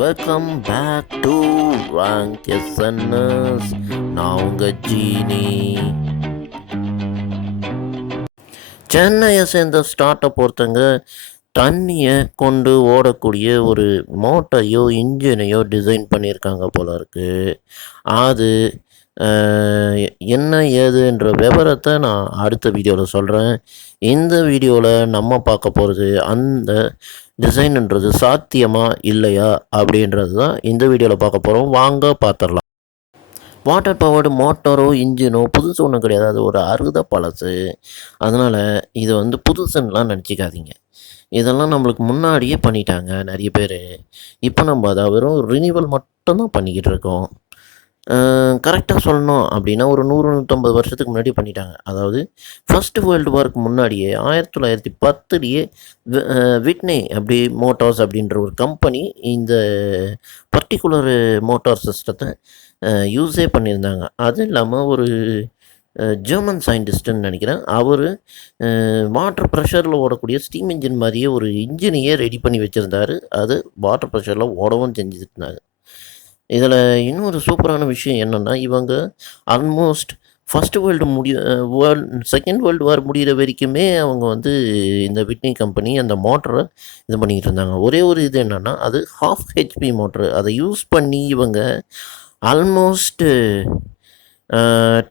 Welcome back to rank SNS. நான் உங்கள் ஜீனி. சென்னையை சேர்ந்த ஸ்டார்ட்டை பொறுத்தங்க தண்ணியை கொண்டு ஓடக்கூடிய ஒரு மோட்டரையோ இன்ஜினையோ டிசைன் பண்ணியிருக்காங்க போல இருக்குது. அது என்ன ஏதுன்ற விவரத்தை நான் அடுத்த வீடியோவில் சொல்கிறேன். இந்த வீடியோவில் நம்ம பார்க்க போகிறது அந்த டிசைன்ன்றது சாத்தியமா இல்லையா அப்படின்றது தான் இந்த வீடியோவில் பார்க்க போகிறோம். வாங்க பார்த்துடலாம். வாட்டர் பவர்டு மோட்டரோ இன்ஜினோ புதுசு ஒன்றும் கிடையாது, அது ஒரு அறுத பழசு. அதனால் இது புதுசுன்னெலாம் நினச்சிக்காதீங்க. இதெல்லாம் நம்மளுக்கு முன்னாடியே பண்ணிட்டாங்க நிறைய பேர். இப்போ நம்ம அதை வெறும் ரினிவல் மட்டும்தான் பண்ணிக்கிட்டு இருக்கோம். கரெக்டாக சொல்லணும் அப்படின்னா ஒரு 100-150 வருஷத்துக்கு முன்னாடி பண்ணிட்டாங்க. அதாவது ஃபஸ்ட்டு வேர்ல்டு வார்க்கு முன்னாடியே 1910லேயே விட்னே மோட்டார்ஸ் அப்படின்ற ஒரு கம்பெனி இந்த பர்டிகுலர் மோட்டார் சிஸ்டத்தை யூஸே பண்ணியிருந்தாங்க. அது இல்லாமல் ஒரு ஜெர்மன் சயின்டிஸ்ட்டுன்னு நினைக்கிறேன், அவர் வாட்டர் ப்ரெஷரில் ஓடக்கூடிய ஸ்டீம் இன்ஜின் மாதிரியே ஒரு இன்ஜினையே ரெடி பண்ணி வச்சுருந்தார். அது வாட்டர் ப்ரெஷரில் ஓடவும் செஞ்சுருந்தாங்க. இதில் இன்னொரு சூப்பரான விஷயம் என்னென்னா, இவங்க ஆல்மோஸ்ட் செகண்ட் வேர்ல்டு வார் முடிகிற வரைக்குமே அவங்க இந்த விட்னி கம்பெனி அந்த மோட்டரை இது பண்ணிக்கிட்டு இருந்தாங்க. ஒரே ஒரு இது என்னென்னா, அது 1/2 HP மோட்ரு. அதை யூஸ் பண்ணி இவங்க almost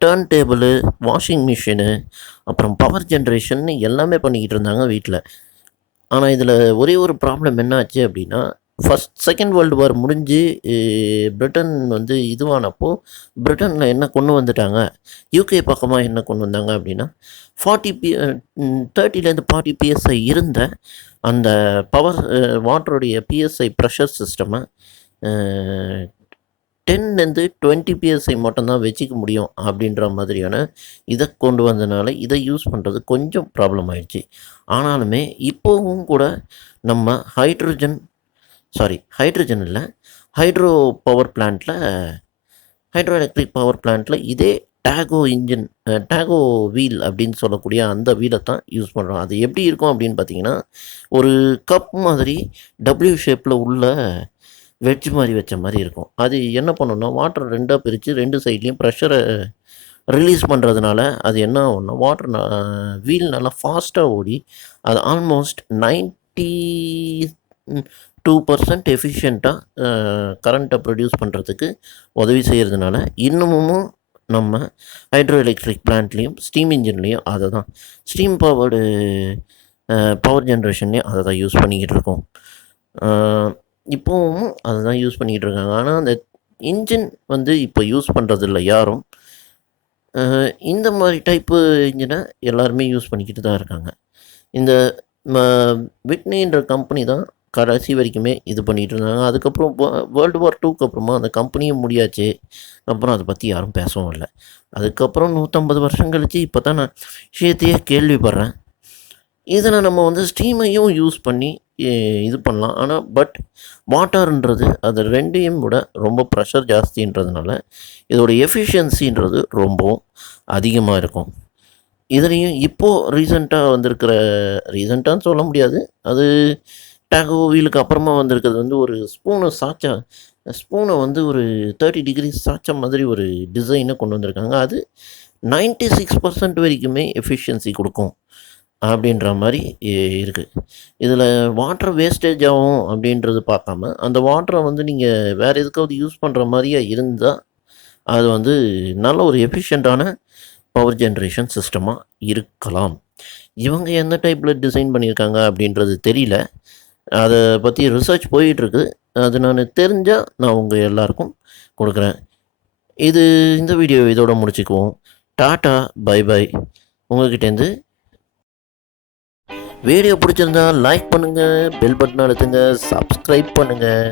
turn table, washing machine, அப்புறம் பவர் ஜென்ரேஷன் எல்லாமே பண்ணிக்கிட்டு இருந்தாங்க வீட்டில். ஆனால் இதில் ஒரே ஒரு ப்ராப்ளம் என்ன ஆச்சு அப்படின்னா, செகண்ட் வேர்ல்டு வார் முடிஞ்சு பிரிட்டன் இதுவானப்போ பிரிட்டனில் என்ன கொண்டு வந்துட்டாங்க, யூகே பக்கமாக என்ன கொண்டு வந்தாங்க அப்படின்னா 30 40 PSI இருந்த அந்த பவர் வாட்டருடைய PSI ப்ரெஷர் சிஸ்டமை 10-20 PSI மட்டும்தான் வச்சுக்க முடியும் அப்படின்ற மாதிரியான இதை கொண்டு வந்தனால இதை யூஸ் பண்ணுறது கொஞ்சம் ப்ராப்ளம் ஆயிடுச்சு. ஆனாலுமே இப்போவும் கூட நம்ம ஹைட்ரஜன் இல்லை, ஹைட்ரோ எலக்ட்ரிக் பவர் பிளான்ட்டில் இதே டேகோ வீல் அப்படின்னு சொல்லக்கூடிய அந்த வீலை தான் யூஸ் பண்ணுறோம். அது எப்படி இருக்கும் அப்படின்னு பார்த்தீங்கன்னா, ஒரு கப் மாதிரி டபிள்யூ ஷேப்பில் உள்ள வெட்ஜ் மாதிரி வச்ச மாதிரி இருக்கும். அது என்ன பண்ணணும்னா, வாட்டர் 2ஆக பிரித்து 2 சைட்லேயும் ப்ரெஷரை ரிலீஸ் பண்ணுறதுனால அது என்ன ஆகும்னா, வீல் நல்லா ஃபாஸ்ட்டாக ஓடி அது ஆல்மோஸ்ட் 92% எஃபிஷியண்ட்டாக கரண்ட்டை ப்ரொடியூஸ் பண்ணுறதுக்கு உதவி செய்கிறதுனால இன்னமும் நம்ம ஹைட்ரோ எலக்ட்ரிக் பிளான்ட்லேயும் ஸ்டீம் இன்ஜின்லேயும் அதை தான் ஸ்டீம் பவர் ஜென்ரேஷன்லேயும் அதை தான் யூஸ் பண்ணிக்கிட்டு இருக்கோம். இப்போவும் அதை தான் யூஸ் பண்ணிக்கிட்டு இருக்காங்க. ஆனால் அந்த இன்ஜின் இப்போ யூஸ் பண்ணுறதில்ல யாரும். இந்த மாதிரி டைப்பு இன்ஜினை எல்லாருமே யூஸ் பண்ணிக்கிட்டு தான் இருக்காங்க. இந்த விட்னின்ற கம்பெனி தான் கடைசி வரைக்குமே இது பண்ணிகிட்டு இருந்தாங்க. அதுக்கப்புறம் வேர்ல்டு வார் 2க்கு அப்புறமா அந்த கம்பெனியும் முடியாச்சு. அப்புறம் அதை பற்றி யாரும் பேசவும் இல்லை. அதுக்கப்புறம் 150 வருஷம் கழித்து இப்போ தான் நான் விஷயத்தையே கேள்விப்படுறேன். இதில் நம்ம ஸ்டீமையும் யூஸ் பண்ணி இது பண்ணலாம். ஆனால் வாட்டர்ன்றது அது ரெண்டையும் விட ரொம்ப ப்ரெஷர் ஜாஸ்தின்றதுனால இதோட எஃபிஷியன்சின்றது ரொம்பவும் அதிகமாக இருக்கும். இதுலேயும் இப்போது ரீசெண்டான்னு சொல்ல முடியாது, அது டேகோ வீலுக்கு அப்புறமா வந்திருக்கிறது ஒரு ஸ்பூனை ஒரு 30 டிகிரி சாய்ச்ச மாதிரி ஒரு டிசைனை கொண்டு வந்திருக்காங்க. அது 96% வரைக்குமே எஃபிஷியன்சி கொடுக்கும் அப்படின்ற மாதிரி இருக்குது. இதில் வாட்டர் வேஸ்டேஜ் ஆகும் அப்படின்றது பார்க்காம அந்த வாட்டரை நீங்கள் வேறு எதுக்காவது யூஸ் பண்ணுற மாதிரியே இருந்தால் அது நல்ல ஒரு எஃபிஷியண்ட்டான பவர் ஜென்ரேஷன் சிஸ்டமாக இருக்கலாம். இவங்க எந்த டைப்பில் டிசைன் பண்ணியிருக்காங்க அப்படின்றது தெரியல. அதை பற்றி ரிசர்ச் போயிட்டுருக்கு. அது நான் தெரிஞ்சால் நான் உங்கள் எல்லாருக்கும் கொடுக்குறேன். இந்த வீடியோ இதோட முடிச்சுக்குவோம். டாட்டா, பை பை. உங்கள்கிட்டேருந்து வீடியோ பிடிச்சிருந்தா லைக் பண்ணுங்கள், பெல் பட்டன் அழுத்துங்க, சப்ஸ்கிரைப் பண்ணுங்கள்.